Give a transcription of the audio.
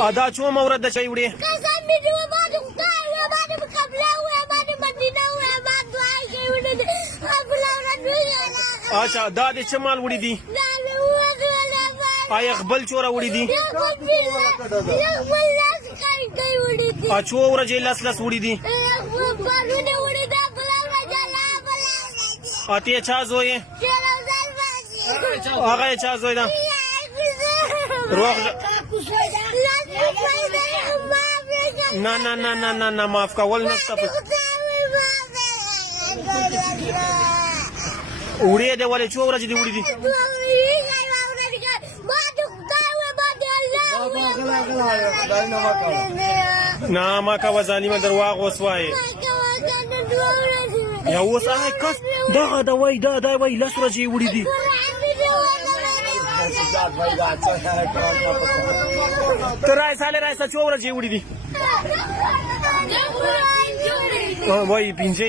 ادا چو مورد د چي وړي اچھا دا د چمال وړي دي آیا خپل چوره وړي دي اچو ورځې لاس وړي دي اته چا زوی هغه چا زوی دا روغ نه نه نه نه نه نه معاف کول نشته وړي دی ولې چو ورځې دی وړي دي نه ما کا ظالمه درواغ وسوای یا اوس هغه کس دغه دا وای دا وای لاس ورځې وړي دي تر راځه چو ورځې وړي دي وای پینځه